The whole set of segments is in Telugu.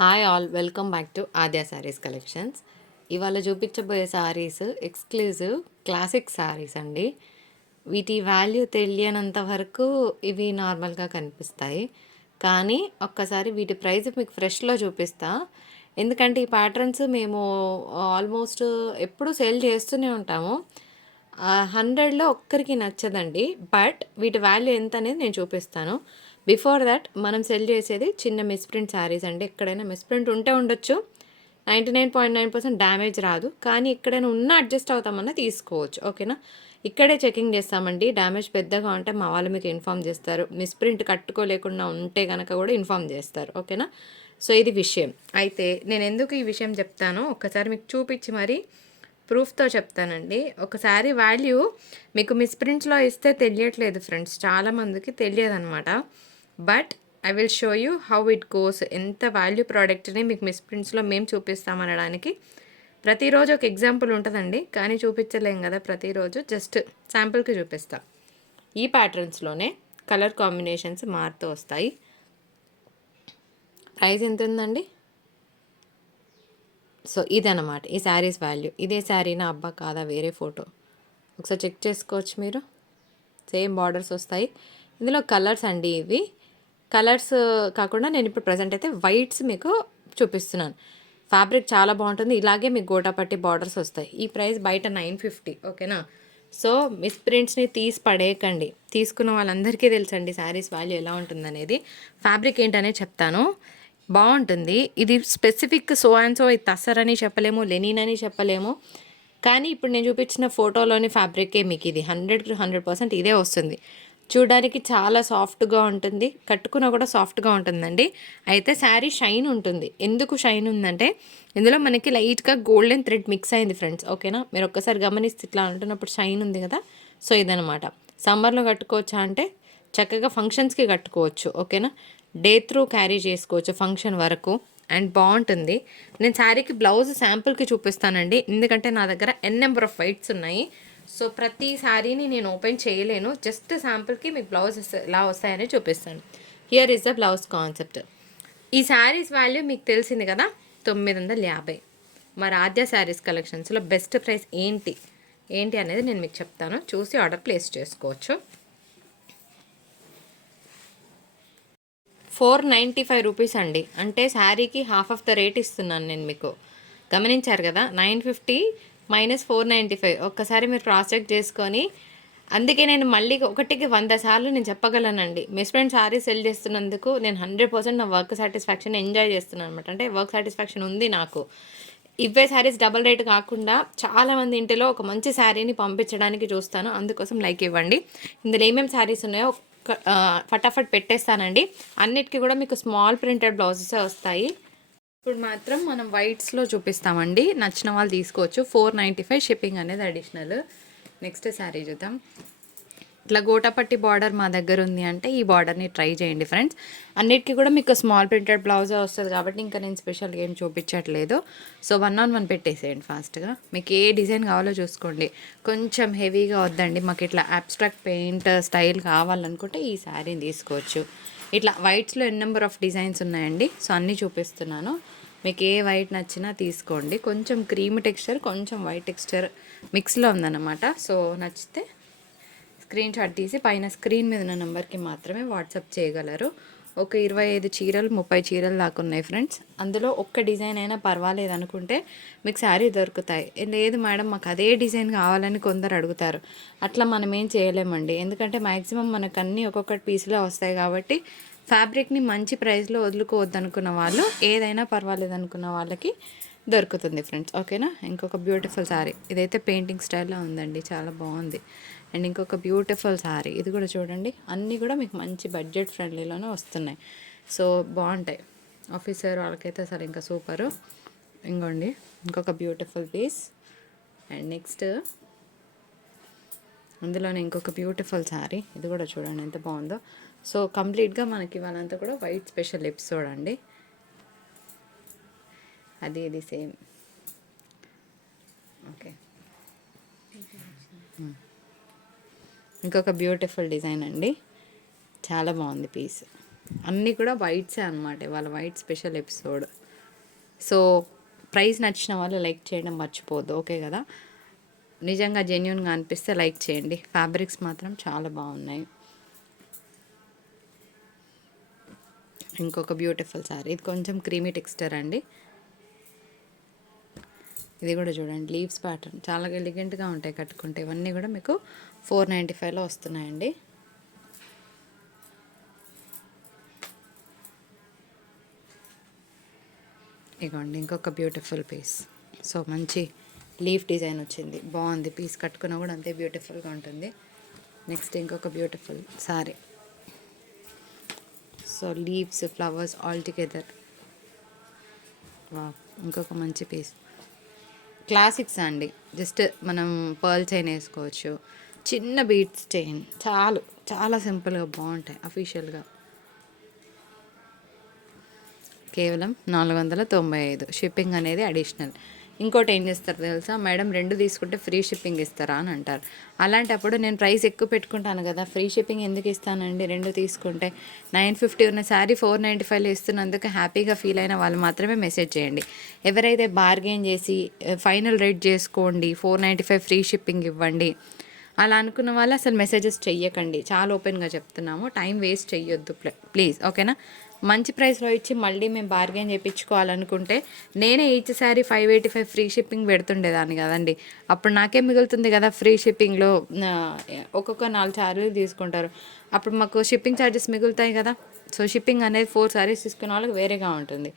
Hi all welcome back to Aadya saris collections ఇవాళ చూపించబోయే శారీస్ ఎక్స్క్లూజివ్ క్లాసిక్ శారీస్ అండి. వీటి వాల్యూ తెలియనంత వరకు ఇవి నార్మల్గా కనిపిస్తాయి. కానీ ఒక్కసారి వీటి ప్రైస్ మీకు ఫ్రెష్లో చూపిస్తా. ఎందుకంటే ఈ ప్యాటర్న్స్ మేము ఆల్మోస్ట్ ఎప్పుడూ సేల్ చేస్తూనే ఉంటాము. హండ్రెడ్లో ఒక్కరికి నచ్చదండి. బట్ వీటి వాల్యూ ఎంత అనేది నేను చూపిస్తాను. బిఫోర్ దట్ మనం సెల్ చేసేది చిన్న మిస్ప్రింట్ శారీస్ అండి. ఎక్కడైనా మిస్ప్రింట్ ఉంటే ఉండొచ్చు. Ninety nine point nine percent damage రాదు. కానీ ఎక్కడైనా ఉన్న అడ్జస్ట్ అవుతామన్నా తీసుకోవచ్చు. ఓకేనా ఇక్కడే చెకింగ్ చేస్తామండి. డ్యామేజ్ పెద్దగా ఉంటే మా వాళ్ళు మీకు ఇన్ఫామ్ చేస్తారు. మిస్ప్రింట్ కట్టుకోలేకుండా ఉంటే కనుక కూడా ఇన్ఫామ్ చేస్తారు. ఓకేనా సో ఇది విషయం. అయితే నేను ఎందుకు ఈ విషయం చెప్తానో ఒకసారి మీకు చూపించి మరి ప్రూఫ్తో చెప్తానండి. ఒకసారి వాల్యూ మీకు మిస్ప్రింట్స్లో ఇస్తే తెలియట్లేదు ఫ్రెండ్స్ చాలామందికి తెలియదు అనమాట but I will show you how it goes ఎంత వాల్యూ ప్రోడక్ట్ని మీకు మిస్ప్రింట్స్లో మేము చూపిస్తామనడానికి. ప్రతిరోజు ఒక ఎగ్జాంపుల్ ఉంటుందండి. కానీ చూపించలేం కదా ప్రతిరోజు. జస్ట్ శాంపుల్కి చూపిస్తాం. ఈ ప్యాటర్న్స్లోనే కలర్ కాంబినేషన్స్ మారుతూ వస్తాయి. ప్రైస్ ఎంత ఉందండి? సో ఇదనమాట ఈ శారీస్ వాల్యూ ఇదే శారీనా అబ్బా కాదా వేరే ఫోటో ఒకసారి చెక్ చేసుకోవచ్చు మీరు. సేమ్ బార్డర్స్ వస్తాయి. ఇందులో కలర్స్ అండి ఇవి. కలర్స్ కాకుండా నేను ఇప్పుడు ప్రజెంట్ అయితే వైట్స్ మీకు చూపిస్తున్నాను. ఫ్యాబ్రిక్ చాలా బాగుంటుంది. ఇలాగే మీకు గోటాపట్టి బార్డర్స్ వస్తాయి. ఈ ప్రైస్ బయట నైన్ ఫిఫ్టీ ఓకేనా? సో మిస్ ప్రింట్స్ని తీసి పడేయకండి. తీసుకున్న వాళ్ళందరికీ తెలుసండి శారీస్ వాల్యూ ఎలా ఉంటుందనేది. ఫ్యాబ్రిక్ ఏంటనే చెప్తాను. బాగుంటుంది. ఇది స్పెసిఫిక్ సో అండ్ సో ఇది తస్సర్ అని చెప్పలేము లెనిన్ అని చెప్పలేము. కానీ ఇప్పుడు నేను చూపించిన ఫోటోలోని ఫ్యాబ్రికే మీకు ఇది. హండ్రెడ్ హండ్రెడ్ పర్సెంట్ ఇదే వస్తుంది. చూడడానికి చాలా సాఫ్ట్గా ఉంటుంది. కట్టుకున్నా కూడా సాఫ్ట్గా ఉంటుందండి. అయితే శారీ షైన్ ఉంటుంది. ఎందుకు షైన్ ఉందంటే ఇందులో మనకి లైట్గా గోల్డెన్ థ్రెడ్ మిక్స్ అయింది ఫ్రెండ్స్. ఓకేనా? మీరు ఒక్కసారి గమనిస్తే ఇట్లా అంటున్నప్పుడు షైన్ ఉంది కదా? సో ఇదనమాట సమ్మర్లో కట్టుకోవచ్చా అంటే చక్కగా ఫంక్షన్స్కి కట్టుకోవచ్చు. ఓకేనా? డే త్రూ క్యారీ చేసుకోవచ్చు ఫంక్షన్ వరకు. అండ్ బాగుంటుంది. నేను శారీకి బ్లౌజ్ శాంపుల్కి చూపిస్తానండి. ఎందుకంటే నా దగ్గర ఎన్ నెంబర్ ఆఫ్ వైట్స్ ఉన్నాయి. సో ప్రతి శారీని నేను ఓపెన్ చేయలేను. జస్ట్ శాంపుల్కి మీకు బ్లౌజ్ ఎలా వస్తాయని చూపిస్తాను. Here is the blouse concept ఈ శారీస్ వాల్యూ మీకు తెలిసింది కదా? తొమ్మిది వందల యాభై. మరి ఆద్య శారీస్ కలెక్షన్స్లో బెస్ట్ ప్రైస్ ఏంటి? ఏంటి అనేది నేను మీకు చెప్తాను. చూసి ఆర్డర్ ప్లేస్ చేసుకోవచ్చు. ఫోర్ నైంటీ ఫైవ్ రూపీస్ అండి. అంటే శారీకి హాఫ్ ఆఫ్ ద రేట్ ఇస్తున్నాను నేను మీకు. గమనించారు కదా? Nine fifty minus four ninety five ఒక్కసారి మీరు క్రాస్ చెక్ చేసుకొని అందుకే నేను మళ్ళీ ఒకటికి వంద సార్లు నేను చెప్పగలనండి. మిస్ ఫ్రెండ్ సారీ సెల్ చేస్తున్నందుకు నేను హండ్రెడ్ పర్సెంట్ నా వర్క్ సాటిస్ఫాక్షన్ ఎంజాయ్ చేస్తున్నాను అనమాట అంటే వర్క్ సాటిస్ఫాక్షన్ ఉంది నాకు. ఇవే శారీస్ డబల్ రేట్ కాకుండా చాలామంది ఇంటిలో ఒక మంచి శారీని పంపించడానికి చూస్తాను. అందుకోసం లైక్ ఇవ్వండి. ఇందులో ఏమేమి శారీస్ ఉన్నాయో ఫటాఫట్ పెట్టేస్తానండి. అన్నిటికీ కూడా మీకు స్మాల్ ప్రింటెడ్ బ్లౌజెస్ వస్తాయి. ఇప్పుడు మాత్రం మనం వైట్స్లో చూపిస్తామండి. నచ్చిన వాళ్ళు తీసుకోవచ్చు. ఫోర్ నైంటీ ఫైవ్ షిప్పింగ్ అనేది అడిషనల్. నెక్స్ట్ శారీ చూద్దాం. ఇట్లా గోటపట్టి బార్డర్ మా దగ్గర ఉంది అంటే ఈ బార్డర్ని ట్రై చేయండి ఫ్రెండ్స్. అన్నిటికీ కూడా మీకు స్మాల్ ప్రింటెడ్ బ్లౌజే వస్తుంది కాబట్టి ఇంకా నేను స్పెషల్గా ఏం చూపించట్లేదు. సో వన్ ఆన్ వన్ పెట్టేసేయండి ఫాస్ట్గా. మీకు ఏ డిజైన్ కావాలో చూసుకోండి. కొంచెం హెవీగా వద్దండి. మాకు ఇట్లా అబ్స్ట్రాక్ట్ పెయింట్ స్టైల్ కావాలనుకుంటే ఈ శారీని తీసుకోవచ్చు. ఇట్లా వైట్స్లో ఎన్ నెంబర్ ఆఫ్ డిజైన్స్ ఉన్నాయండి. సో అన్నీ చూపిస్తున్నాను. మీకు ఏ వైట్ నచ్చినా తీసుకోండి. కొంచెం క్రీమ్ టెక్స్చర్ కొంచెం వైట్ టెక్స్చర్ మిక్స్లో ఉందన్నమాట. సో నచ్చితే స్క్రీన్ షాట్ తీసి పైన స్క్రీన్ మీద ఉన్న నెంబర్కి మాత్రమే వాట్సాప్ చేయగలరు. ఒక ఇరవై ఐదు చీరలు ముప్పై చీరలు దాకా ఉన్నాయి ఫ్రెండ్స్. అందులో ఒక్క డిజైన్ అయినా పర్వాలేదు అనుకుంటే మీకు శారీ దొరుకుతాయి. లేదు మేడం మాకు అదే డిజైన్ కావాలని కొందరు అడుగుతారు. అట్లా మనం ఏం చేయలేమండి. ఎందుకంటే మ్యాక్సిమం మనకు అన్నీ ఒక్కొక్కటి పీసులో వస్తాయి కాబట్టి ఫ్యాబ్రిక్ని మంచి ప్రైస్లో వదులుకోవద్దు అనుకున్న వాళ్ళు ఏదైనా పర్వాలేదు అనుకున్న వాళ్ళకి దొరుకుతుంది ఫ్రెండ్స్. ఓకేనా? ఇంకొక బ్యూటిఫుల్ శారీ. ఇదైతే పెయింటింగ్ స్టైల్లో ఉందండి చాలా బాగుంది. అండ్ ఇంకొక బ్యూటిఫుల్ శారీ. ఇది కూడా చూడండి. అన్నీ కూడా మీకు మంచి బడ్జెట్ ఫ్రెండ్లీలోనే వస్తున్నాయి. సో బాగుంటాయి. ఆఫీసర్ వాళ్ళకైతే అసలు ఇంకా సూపరు. ఇంకోండి. ఇంకొక బ్యూటిఫుల్ పీస్ అండ్ నెక్స్ట్ అందులోనే ఇంకొక బ్యూటిఫుల్ శారీ. ఇది కూడా చూడండి ఎంత బాగుందో. సో కంప్లీట్గా మనకి ఇవాళంతా కూడా వైట్ స్పెషల్ ఎపిసోడ్ అండి అది ఇది సేమ్ ఓకే ఇంకొక బ్యూటిఫుల్ డిజైన్ అండి. చాలా బాగుంది పీస్ అన్నీ కూడా వైట్సే అనమాట వాళ్ళ white special episode so price నచ్చిన వాళ్ళు లైక్ చేయడం మర్చిపోద్దు ఓకే కదా? నిజంగా జెన్యున్గా అనిపిస్తే లైక్ చేయండి. ఫ్యాబ్రిక్స్ మాత్రం చాలా బాగున్నాయి. ఇంకొక బ్యూటిఫుల్ సారీ ఇది కొంచెం క్రీమీ టెక్స్చర్ అండి. ఇది కూడా చూడండి లీవ్స్ ప్యాటర్న్ చాలా ఎలిగెంట్గా ఉంటాయి కట్టుకుంటే. ఇవన్నీ కూడా మీకు ఫోర్ నైంటీ ఫైవ్లో వస్తున్నాయండి. ఇగోండి ఇంకొక బ్యూటిఫుల్ పీస్. సో మంచి లీఫ్ డిజైన్ వచ్చింది. బాగుంది. పీస్ కట్టుకున్నా కూడా అంతే బ్యూటిఫుల్గా ఉంటుంది. నెక్స్ట్ ఇంకొక beautiful sari. So leaves flowers all together. ఇంకొక మంచి పీస్. క్లాసిక్స్ అండి? జస్ట్ మనం పర్ల్ చైన్ వేసుకోవచ్చు. చిన్న బీట్స్ చైన్ చాలు. చాలా సింపుల్గా బాగుంటాయి అఫీషియల్గా కేవలం నాలుగు వందల తొంభై ఐదు. షిప్పింగ్ అనేది అడిషనల్ ఇంకోటి ఏం చేస్తారు తెలుసా? మేడం రెండు తీసుకుంటే ఫ్రీ షిప్పింగ్ ఇస్తారా అని అంటారు. అలాంటప్పుడు నేను ప్రైస్ ఎక్కువ పెట్టుకుంటాను కదా ఫ్రీ షిప్పింగ్ ఎందుకు ఇస్తానండి? రెండు తీసుకుంటే నైన్ ఫిఫ్టీ ఉన్న శారీ ఫోర్ నైంటీ ఫైవ్లో ఇస్తున్నందుకు హ్యాపీగా ఫీల్ అయిన వాళ్ళు మాత్రమే మెసేజ్ చేయండి. ఎవరైతే బార్గెన్ చేసి ఫైనల్ రేట్ చేసుకోండి four ninety five free shipping ఇవ్వండి అలా అనుకున్న వాళ్ళు అసలు మెసేజెస్ చెయ్యకండి. చాలా ఓపెన్గా చెప్తున్నాము. టైం వేస్ట్ చెయ్యొద్దు ప్లీజ్ ఓకేనా మంచి ప్రైస్లో ఇచ్చి మళ్ళీ మేము బార్గెన్ చేయించుకోవాలనుకుంటే నేనే each sari five eighty five free shipping పెడుతుండేదాన్ని కదండి. అప్పుడు నాకే మిగులుతుంది కదా ఫ్రీ షిప్పింగ్లో ఒక్కొక్క నాలుగు సారీలు తీసుకుంటారు. అప్పుడు మాకు షిప్పింగ్ ఛార్జెస్ మిగులుతాయి కదా. సో షిప్పింగ్ అనేది ఫోర్ సారీస్ తీసుకునే వాళ్ళకి వేరేగా ఉంటుంది.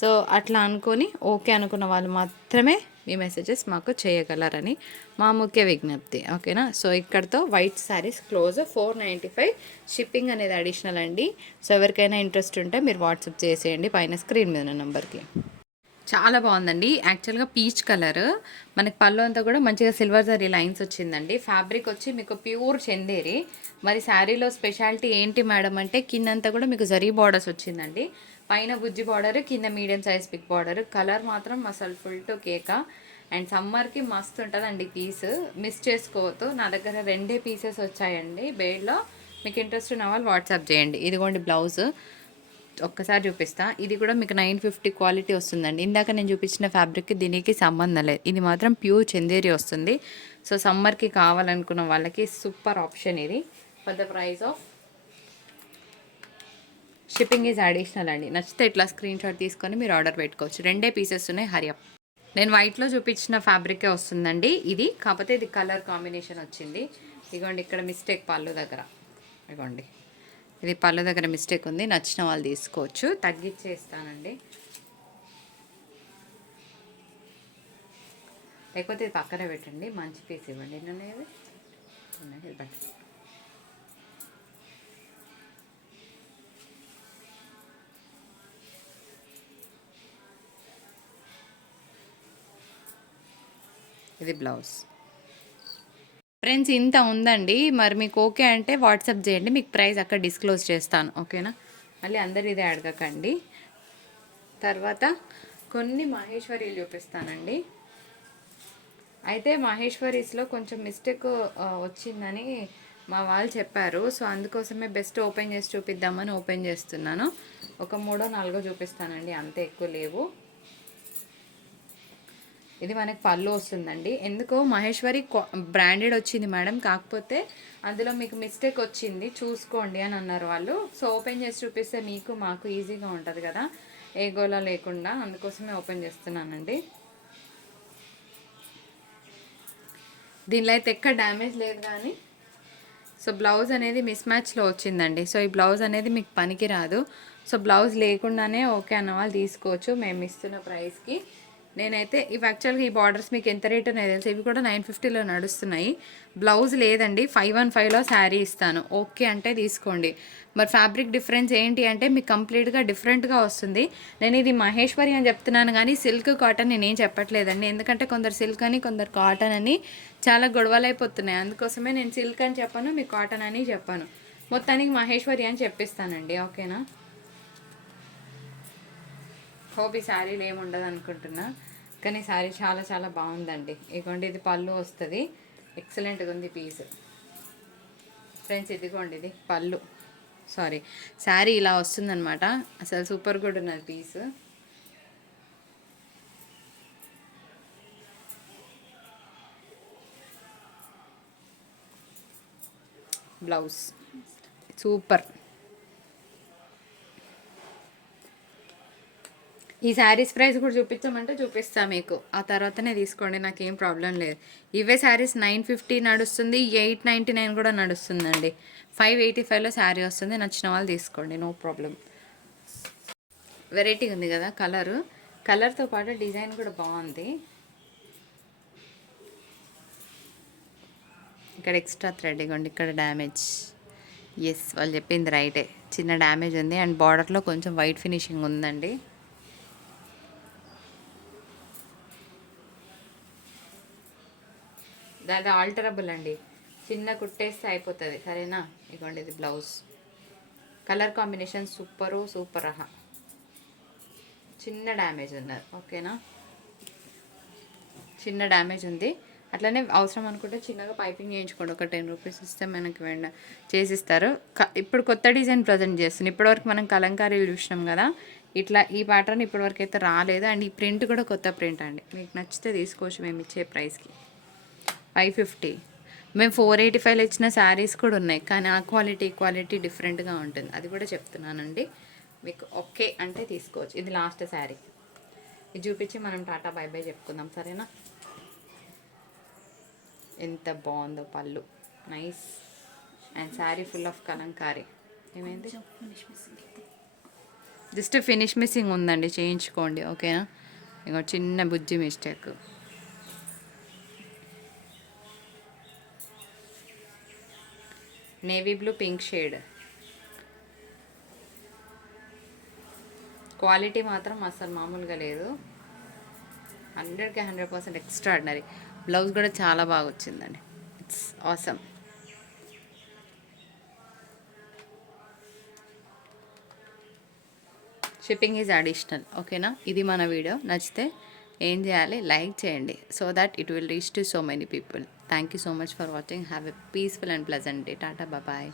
సో అట్లా అనుకొని ఓకే అనుకున్న వాళ్ళు మాత్రమే మీ మెసేజెస్ మాకు చేయగలరని మా ముఖ్య విజ్ఞప్తి ఓకేనా? సో ఇక్కడతో white saris close four ninety five shipping అనేది అడిషనల్ అండి. సో ఎవరికైనా ఇంట్రెస్ట్ ఉంటే మీరు వాట్సాప్ చేసేయండి పైన స్క్రీన్ మీద నెంబర్కి చాలా బాగుందండి. యాక్చువల్గా పీచ్ కలర్ మనకి పళ్ళు అంతా కూడా మంచిగా సిల్వర్ జరీ లైన్స్ వచ్చిందండి. ఫ్యాబ్రిక్ వచ్చి మీకు ప్యూర్ చందేరి. మరి శారీలో స్పెషాలిటీ ఏంటి మేడం అంటే కిందంతా కూడా మీకు జరీ బార్డర్స్ వచ్చిందండి. పైన బుజ్జి బార్డర్ కింద medium size pick border colour మాత్రం అసలు ఫుల్ టు కేక. అండ్ సమ్మర్కి మస్తు ఉంటుందండి పీస్ మిస్ చేసుకోవద్దు. నా దగ్గర రెండే పీసెస్ వచ్చాయండి. బేడ్లో మీకు ఇంట్రెస్ట్ ఉన్న వాళ్ళు వాట్సాప్ చేయండి. ఇదిగోండి బ్లౌజ్ ఒక్కసారి చూపిస్తా. ఇది కూడా మీకు నైన్ ఫిఫ్టీ క్వాలిటీ వస్తుందండి. ఇందాక నేను చూపించిన ఫ్యాబ్రిక్కి దీనికి సంబంధం లేదు. ఇది మాత్రం ప్యూర్ చందేరి వస్తుంది. సో సమ్మర్కి కావాలనుకున్న వాళ్ళకి సూపర్ ఆప్షన్ ఇది. For the price of shipping is additional అండి. నచ్చితే ఇట్లా స్క్రీన్ షాట్ తీసుకొని మీరు ఆర్డర్ పెట్టుకోవచ్చు. రెండే పీసెస్ ఉన్నాయి. హరియప్ నేను వైట్లో చూపించిన ఫ్యాబ్రికే వస్తుందండి? ఇది. కాకపోతే ఇది కలర్ కాంబినేషన్ వచ్చింది. ఇగోండి ఇక్కడ మిస్టేక్ పళ్ళు దగ్గర. ఇగోండి. ఇది పళ్ళు దగ్గర మిస్టేక్ ఉంది. నచ్చిన వాళ్ళు తీసుకోవచ్చు. తగ్గించేస్తానండి లేకపోతే ఇది పక్కన పెట్టండి. మంచి పీస్ ఇవ్వండి. అనేది ఇది పెట్టండి. ఇది బ్లౌజ్. ఫ్రెండ్స్ ఇంత ఉందండి. మరి మీకు ఓకే అంటే వాట్సాప్ చేయండి. మీకు ప్రైస్ అక్కడ డిస్క్లోజ్ చేస్తాను. ఓకేనా? మళ్ళీ అందరు ఇదే అడగకండి. తర్వాత కొన్ని మహేశ్వరీలు చూపిస్తానండి. అయితే మహేశ్వరీస్లో కొంచెం మిస్టేక్ వచ్చిందని మా వాళ్ళు చెప్పారు. సో అందుకోసమే బెస్ట్ ఓపెన్ చేసి చూపిద్దామని ఓపెన్ చేస్తున్నాను. ఒక మూడో నాలుగో చూపిస్తానండి. అంతే ఎక్కువ లేవు. ఇది మనకి పళ్ళు వస్తుందండి. ఎందుకో మహేశ్వరి బ్రాండెడ్ వచ్చింది మేడం. కాకపోతే అందులో మీకు మిస్టేక్ వచ్చింది. చూసుకోండి అని అన్నారు వాళ్ళు. సో ఓపెన్ చేసి చూపిస్తే మీకు మాకు ఈజీగా ఉంటుంది కదా. ఏ గోలా లేకుండా అందుకోసమే ఓపెన్ చేస్తున్నానండి. దీనిలో అయితే ఎక్కడ డ్యామేజ్ లేదు కానీ సో బ్లౌజ్ అనేది మిస్ మ్యాచ్లో వచ్చిందండి. సో ఈ బ్లౌజ్ అనేది మీకు పనికి రాదు సో బ్లౌజ్ లేకుండానే ఓకే అన్న వాళ్ళు తీసుకోవచ్చు. మేము ఇస్తున్న ప్రైస్కి నేనైతే ఇవి యాక్చువల్గా ఈ బార్డర్స్ మీకు ఎంత రేట్ అనేది తెలుసు. ఇవి కూడా నైన్ ఫిఫ్టీలో నడుస్తున్నాయి. బ్లౌజ్ లేదండి. ఫైవ్ వన్ ఫైవ్లో శారీ ఇస్తాను. ఓకే అంటే తీసుకోండి. మరి ఫ్యాబ్రిక్ డిఫరెన్స్ ఏంటి అంటే మీకు కంప్లీట్గా డిఫరెంట్గా వస్తుంది. నేను ఇది మహేశ్వరి అని చెప్తున్నాను కానీ సిల్క్ కాటన్ నేనేం చెప్పట్లేదండి. ఎందుకంటే కొందరు సిల్క్ అని కొందరు కాటన్ అని చాలా గొడవలైపోతున్నాయి అందుకోసమే నేను సిల్క్ అని చెప్పాను మీకు కాటన్ అని చెప్పాను. మొత్తానికి మహేశ్వరి అని చెప్పిస్తానండి. ఓకేనా హోప్ ఈ శారీలు ఉండదు అనుకుంటున్నా. కానీ శారీ చాలా చాలా బాగుందండి. ఇదిగోండి ఇది పళ్ళు వస్తుంది. ఎక్సలెంట్గా ఉంది పీస్ ఫ్రెండ్స్ ఇదిగోండి ఇది పళ్ళు. సారీ శారీ ఇలా వస్తుందనమాట అసలు సూపర్ కూడా ఉన్నది పీస్ బ్లౌజ్ సూపర్ ఈ శారీస్ ప్రైస్ కూడా చూపించమంటే చూపిస్తా మీకు. ఆ తర్వాతనే తీసుకోండి నాకేం ప్రాబ్లం లేదు. ఇవే శారీస్ నైన్ ఫిఫ్టీ నడుస్తుంది ఎయిట్ నైంటీ నైన్ కూడా నడుస్తుందండి. ఫైవ్ ఎయిటీ ఫైవ్లో శారీ వస్తుంది నచ్చిన వాళ్ళు తీసుకోండి నో ప్రాబ్లం. వెరైటీ ఉంది కదా కలరు. కలర్తో పాటు డిజైన్ కూడా బాగుంది. ఇక్కడ ఎక్స్ట్రా థ్రెడ్ ఇవ్వండి ఇక్కడ డ్యామేజ్ ఎస్ వాళ్ళు చెప్పింది రైటే చిన్న డ్యామేజ్ ఉంది అండ్ బార్డర్లో కొంచెం వైట్ ఫినిషింగ్ ఉందండి. అది ఆల్టరబుల్ అండి. చిన్న కుట్టేస్తే అయిపోతుంది. సరేనా? ఇదిగోండి ఇది blouse colour combination super super అహా. చిన్న డ్యామేజ్ ఉన్నది. ఓకేనా? చిన్న డ్యామేజ్ ఉంది. అట్లనే అవసరం అనుకుంటే చిన్నగా పైపింగ్ చేయించుకోండి. ఒక టెన్ రూపీస్ ఇస్తే మనకి వెండ చేసిస్తారు. ఇప్పుడు కొత్త డిజైన్ ప్రజెంట్ చేస్తుంది. ఇప్పటివరకు మనం కలంకారీలు చూసినాం కదా. ఇట్లా ఈ ప్యాటర్న్ ఇప్పటివరకు అయితే రాలేదు. అండ్ ఈ ప్రింట్ కూడా కొత్త ప్రింట్ అండి. మీకు నచ్చితే తీసుకోవచ్చు. మేము ఇచ్చే ప్రైస్కి ఫైవ్ ఫిఫ్టీ. మేము ఫోర్ ఎయిటీ ఫైవ్లో ఇచ్చిన శారీస్ కూడా ఉన్నాయి కానీ ఆ క్వాలిటీ క్వాలిటీ డిఫరెంట్గా ఉంటుంది. అది కూడా చెప్తున్నానండి. మీకు ఓకే అంటే తీసుకోవచ్చు. ఇది లాస్ట్ శారీ. ఇది చూపించి మనం టాటా బై బై చెప్పుకుందాం సరేనా? ఎంత బాగుందో పళ్ళు. Nice. And sari full of Kalamkari. ఏమైంది? జస్ట్ ఫినిష్ మిస్సింగ్ ఉందండి చేయించుకోండి ఓకేనా? ఇంకో చిన్న బుజ్జి mistake. Navy blue pink shade quality మాత్రం అసలు మామూలుగా లేదు. హండ్రెడ్కి hundred percent extra ordinary blouse కూడా చాలా బాగా వచ్చిందండి. It's awesome shipping is additional ఓకేనా ఇది మన వీడియో నచ్చితే ఏం చేయాలి? లైక్ చేయండి. So that it will reach to so many people Thank you so much for watching. Have a peaceful and pleasant day. Tata, bye bye.